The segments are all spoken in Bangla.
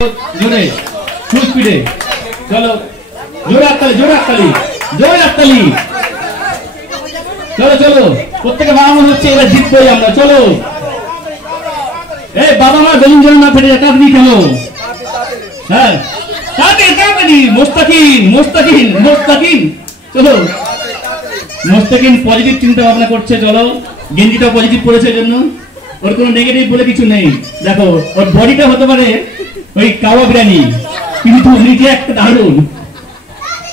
জোরে ফুল স্পিডে চলো জোরে হাততালি জোরে হাততালি জোরে হাততালি চলো চলো প্রত্যেকে বাবা মনে হচ্ছে এবার জিতবই আমরা চলো এই বাবা মা বেলুন যেন না ফেটে যায় তাড়াতাড়ি খেলো হ্যাঁ তাড়াতাড়ি তাড়াতাড়ি মোস্তাকিন মোস্তাকিন মোস্তাকিন চলো মোস্তাকিন পজিটিভ চিন্তা ভাবনা করছে চলো গেঞ্জিটা পজিটিভ পড়েছে জন্য ওর কোনো নেগেটিভ বলে কিছু নেই দেখো ওর বডিটা হতে পারে ওই কাওয়া বিরিয়ানি কিন্তু নিজে একটা দারুণ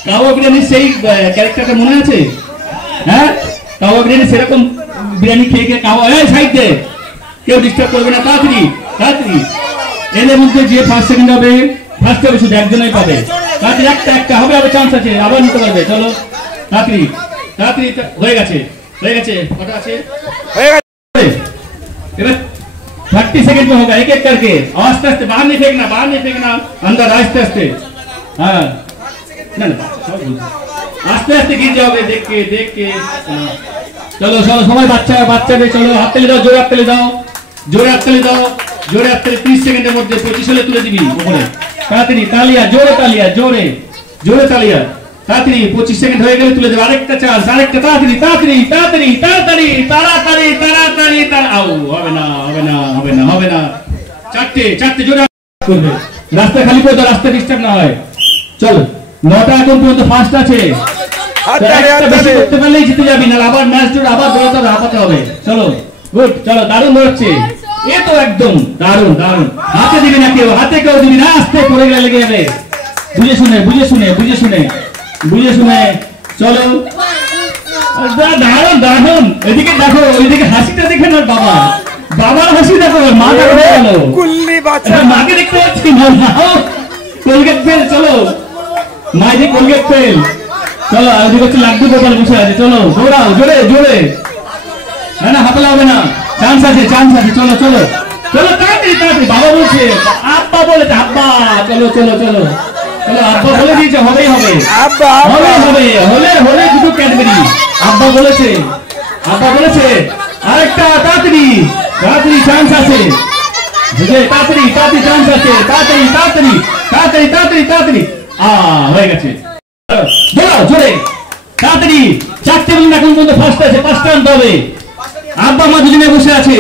কাওয়া বিরিয়ানির সেই ক্যারেক্টারটা মনে আছে হ্যাঁ কাওয়া বিরিয়ানি সেরকম বিরিয়ানি খেয়ে খেয়ে কাওয়া সাইড দে কেউ ডিস্টার্ব করবে না তাড়াতাড়ি তাড়াতাড়ি এদের মধ্যে যে ফার্স্ট সেকেন্ড হবে ফার্স্ট হবে শুধু একজনই পাবে তাড়াতাড়ি একটা একটা হবে আবার চান্স আছে আবার নিতে পারবে চলো তাড়াতাড়ি তাড়াতাড়ি হয়ে গেছে কটা আছে হয়ে গেছে এবার 30 सेकंड में होगा एक एक करके आस्ते आस्ते बाहर नहीं फेंकना अंदर आस्ते आस्ते हाँ ना आस्ते आस्ते गिर जाओगे देख के चलो चलो सबाई बच्चा दे चलो हाथ तले दाओ जोरे हाथ तले दाओ जोरे हाथ तले 30 सेकंड मध्य 25 হলে তুলে দিবি উপরে তাড়াতাড়ি তালিয়া জোরে তালিয়া তাড়াতাড়ি 25 সেকেন্ড হয়ে গেলে তুলে দেব আরেকটা চান্স আরেকটা তাড়াতাড়ি হবে না চারটে জোরে করবে রাস্তা খালি করে দাও রাস্তা ডিস্টার্ব না হয় চল 9টা এখন পর্যন্ত ফার্স্ট আছে একটা বেশি করতে পারলেই জিতে যাবি না আবার ম্যাচ জোড়া আবার দৌড়াতে হবে চলো গুড চলো দারুণ দৌড়াচ্ছে এ তো একদম দারুণ হাতে দিবি না কেউ হাতে কেউ দিবি না আস্তে পড়ে গেলে লেগে যাবে বুঝে শুনে চলো দারুণ এদিকে দেখো ওইদিকে হাসিটা দেখে না বাবার হাসি দেখো মাটা হয়ে গেল মাকে দেখতে পাচ্ছি না কোলগেট ফেল চলো মাঝে কোলগেট ফেল চলো ওদিকে হচ্ছে লাড্ডু গোপাল বসে আছে চলো দৌড়াও জোরে না হাতলা হবে না চান্স আছে চলো তাড়াতাড়ি বাবা বলছে আব্বা বলেছে আব্বা চলো আব্বা বলে দিয়েছে হবেই হবে হলে দুটো ক্যাডবেরি আব্বা বলেছে আরেকটা তাড়াতাড়ি চান্স আছে তাড়াতাড়ি চান্স আছে তাড়াতাড়ি হয়ে গেছে জোরে তাড়াতাড়ি 4টে মিনিট এখন পর্যন্ত ফার্স্ট আছে 5টা আনতে হবে আব্বা মা দুজনে বসে আছে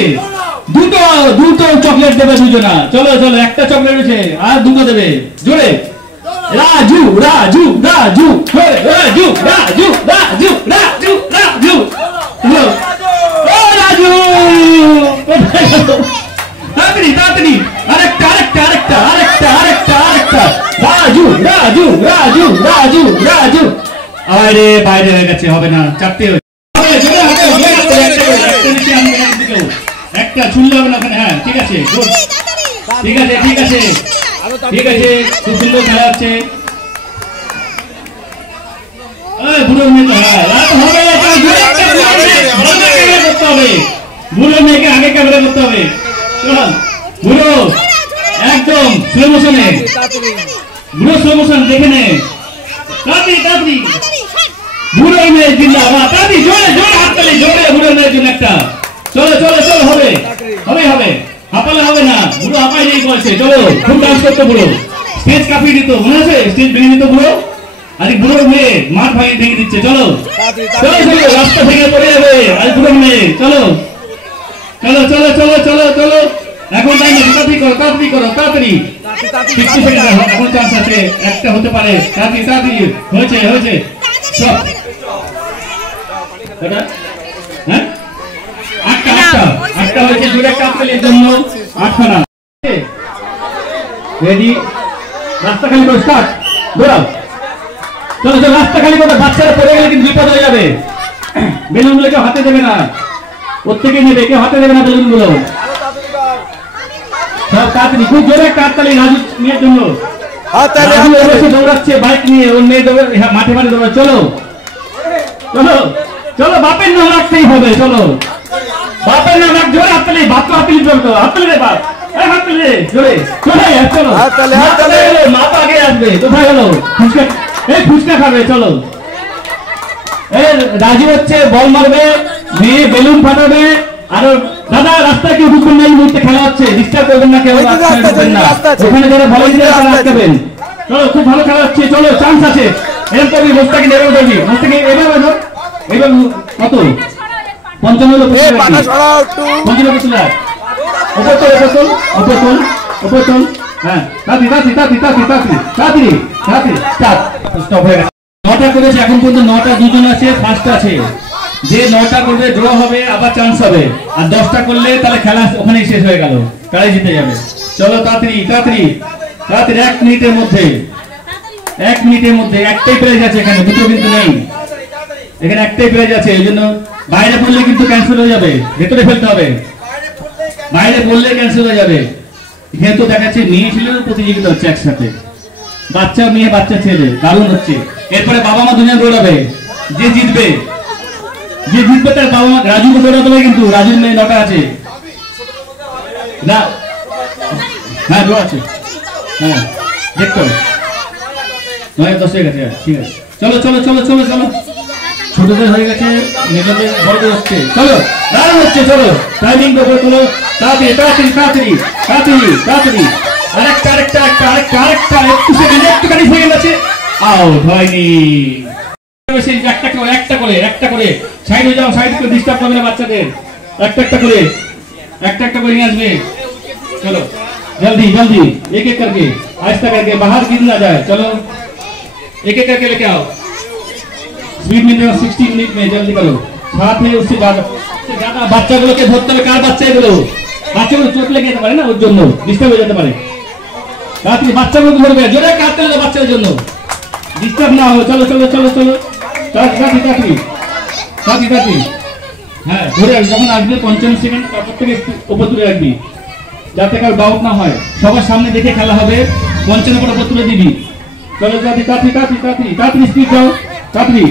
দুটো চকলেট দেবে দুজনা চলো একটা চকলেট আছে আর দুটো দেবে জোরে রাজু তাড়াতাড়ি আরেকটা রাজু আরে বাইরে হয়ে গেছে হবে না 4টে একটা ছুড়লে হবে না হ্যাঁ ঠিক আছে খুব সুন্দর খেলা হচ্ছে বুড়ো মেয়েকে আগে ক্যামেরা করতে হবে বুড়ো একদম স্লো মোশন দেখে নে তাড়াতাড়ি বুড়ো মেয়ে জিন্দাবাদ তাড়াতাড়ি জোরে হাততালি জোরে বুড়ো মেয়ের জন্য একটা চলো হবে হাঁপালে হবে না বুড়ো হাঁপাই নেই বলছে চলো খুব ডান্স করতো বুড়ো স্টেজ কাঁপিয়ে দিত মনে আছে স্টেজ ভেঙে দিত বুড়ো আরে বুড়ো মেয়ে মাঠ ভেঙে দিচ্ছে চলো রাস্তা ভেঙে পড়ে যাবে আরে বুড়ো মেয়ে চলো এখন টাইম তাড়াতাড়ি করো 60 সেকেন্ড এখন চান্স আছে একটা হতে পারে তাড়াতাড়ি হয়েছে সব হ্যাঁ আটটা হয়েছে জোরে কাজ করলে জন্য 8খানা রেডি রাস্তা খালি করে স্টার্ট দৌড়াও চলো রাস্তা খালি করে বাচ্চারা পড়ে গেলে কিন্তু বিপদ হয়ে যাবে বেলুনগুলো কেউ হাতে দেবে না প্রত্যেকে নেবে কেউ হাতে দেবে না বেলুনগুলো সব তাড়াতাড়ি খুব জোরে কাটতালি রাজু মেয়ের জন্য দৌড়াচ্ছে বাইক নিয়ে ওর মেয়ে মাঠে দৌড়া চলো বাপের নাম রাখতেই হবে চলো বাপের নাম রাখ জোরে হাততালি বাপ তো হাততালি রে বাপ হাততালি জোরে চলো মা তো আগে আসবে কোথায় গেল ফুচকা খাবে চলো রাজু হচ্ছে বল মারবে মেয়ে বেলুন ফাটাবে আরো দাদা রাস্তায় কেউ ঢুকবেন না, এই মুহূর্তে খেলা হচ্ছে, ডিস্টার্ব করবেন না, কেউ ঢুকবেন না, ওখানে যারা ভলেন্টিয়ার তারা আটকাবেন। চলো খুব ভালো খেলা হচ্ছে, চলো চান্স আছে, এরকম করবি মোস্তাকিন, এবার করবি মোস্তাকিন, এবার এবার কত 55 ওপর, হ্যাঁ তাড়াতাড়ি স্টপ হয়ে গেছে। 9টা করেছে এখন পর্যন্ত, 9টা 2 জন আছে, ফার্স্ট আছে, যে 9টা করবে ড্র হবে, আবার চান্স হবে, আর 10টা করলে তাহলে খেলা ওখানেই শেষ হয়ে গেল, তারাই জিতে যাবে। চলো তাড়াতাড়ি 1 মিনিটের মধ্যে, 1 মিনিটের মধ্যে একটাই প্রাইজ আছে এখানে, দুটো কিন্তু নেই, এখানে একটাই প্রাইজ আছে, এই জন্য বাইরে পড়লে কিন্তু ক্যান্সেল হয়ে যাবে, ভেতরে ফেলতে হবে, বাইরে পড়লে ক্যান্সেল হয়ে যাবে। এখানে তো দেখাচ্ছে মেয়ে ছেলেরও প্রতিযোগিতা হচ্ছে একসাথে, বাচ্চা মেয়ে বাচ্চা ছেলে, দারুণ হচ্ছে। এরপরে বাবা মা দুজন দৌড়াবে, যে জিতবে তার বাবা মা, রাজুকে দৌড়াতে হবে কিন্তু, রাজুর মেয়ে 9টা আছে না, হ্যাঁ দৌড়াচ্ছে, হ্যাঁ দেখতো 9-10 হয়ে গেছে, ঠিক আছে চলো চলো চলো চলো চলো, ছোটদের হয়ে গেছে, মেয়েদের বড়দের হচ্ছে, চলো দারুণ হচ্ছে, চলো টাইমিং তো করে তোলো, তাড়াতাড়ি তাড়াতাড়ি তাড়াতাড়ি তাড়াতাড়ি তাড়াতাড়ি, আরেকটা একটুখানি সেকেন্ড আছে, আউট হয়নি। একটা করে সাইড হয়ে যাও, সাইড করে ডিস্টার্ব করবে না বাচ্চাদের, একটা করে নিয়ে আসবে। चलो जल्दी जल्दी एक एक करके आहिस्ता करके, बाहर गिर ना जाए। चलो एक एक करके लेके आओ, स्पीड मिनट 60 मिनट में जल्दी करो, साथ में उससे ज्यादा বাচ্চাগুলোকে ধরতে হবে। কার বাচ্চা এগুলো? বাচ্চাগুলো চোট লেগে যেতে পারে না, ওর জন্য ডিস্টার্ব হয়ে যেতে পারে। রাত্রি বাচ্চাগুলোকে ধরবে, জোরে কাটতে হবে বাচ্চাদের জন্য, ডিস্টার্ব না হয়। চলো চলো চলো চলো তাড়াতাড়ি, হ্যাঁ ধরে যখন আসবে 55 সেকেন্ড, তারপর থেকে উপর তুলে রাখবি যাতে কার ডাউট না হয়। সবার সামনে দেখে খেলা হবে, 55 উপর তুলে দিবি। চলো তাড়াতাড়ি স্পিড দাও, তাড়াতাড়ি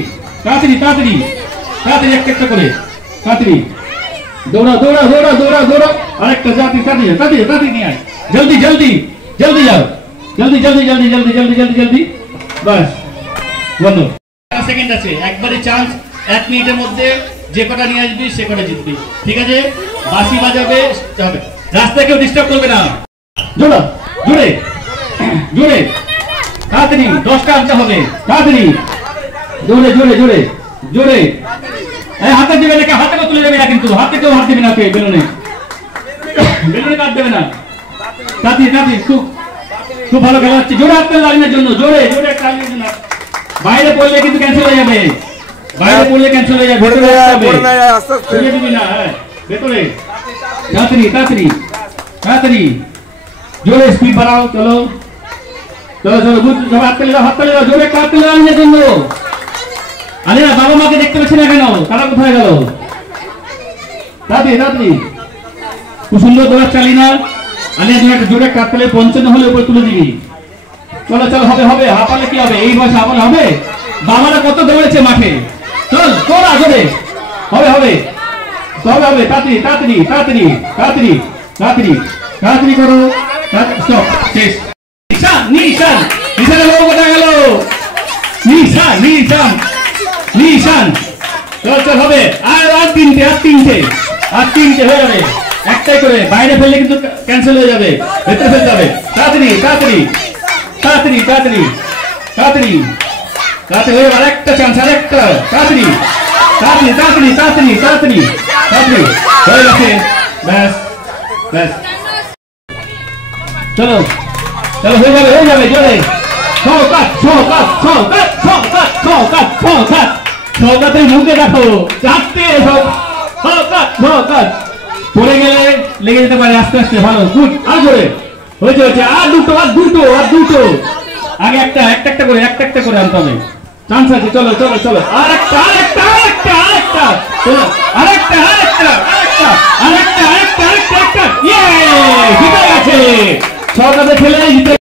একটা করে, তাড়াতাড়ি দৌড়া আরেকটা, তাড়াতাড়ি নিয়ে আয়, জলদি যাও, জলদি বাস বন্ধ। সেকেন্ড আছে, একবারে চান্স, 1 মিনিটের মধ্যে যে কটা নিয়ে আসবি সে কটা জিতবি, ঠিক আছে? বাঁশি বাজাবে, রাস্তায় কেউ ডিস্টার্ব করবে না, জোরে তাড়াতাড়ি 10টা আনতে হবে, তাড়াতাড়ি জোরে হাতে দিবে না, হাতে তুলে দেবে না কিন্তু, হাতে কেউ হাত দেবে না, বেলুনে কাট দেবে না। তাড়াতাড়ি খুব ভালো খেলা হচ্ছে, জোরে হাত লাগানোর জন্য, জোরে বাইরে পড়লে কিন্তু ক্যান্সেল হয়ে যাবে, ভেতরে দিবি না, ভেতরে তাড়াতাড়ি জোরে স্পিড বাড়াও। চলো হাত তালি দাও জোরে, কাট লাগানোর জন্য। আরে না, বাবা মাকে দেখতে পাচ্ছি না কেন, তারা কোথায় গেল? তাড়াতাড়ি খুব সুন্দর দৌড়া চালি না, আরে জোরে কাটলে 55 হলে উপরে তুলে দিবি। চলো হবে, হাঁপালে কি হবে? এই বয়সে হাঁপালে হবে? বাবারা কত দৌড়েছে মাঠে, চল তোরা জোরে, হবে তাড়াতাড়ি করো, স্টপ, শেষ। নিশানের বাবু কোথায় গেল? নিশান চল হবে, আর তিনটে হয়ে যাবে, একটাই করে, বাইরে ফেললে কিন্তু ক্যান্সেল হয়ে যাবে, ভেতরে ফেলতে হবে। তাড়াতাড়ি হয়ে যাবে, আরেকটা চান্স, আরেকটা, তাড়াতাড়ি হয়ে গেছে, ব্যাস চলো হয়ে যাবে জোরে, ছকাতের মুখে দেখো, 4টে পড়ে গেলে লেগে যেতে পারে, আস্তে ভালো, গুড, আর জোরে হয়েছে, আর দুটো আগে একটা করে আনতে হবে, চান্স আছে। চলো আরেকটা, জিতে গেছে, ছকাতে খেলে জিতে।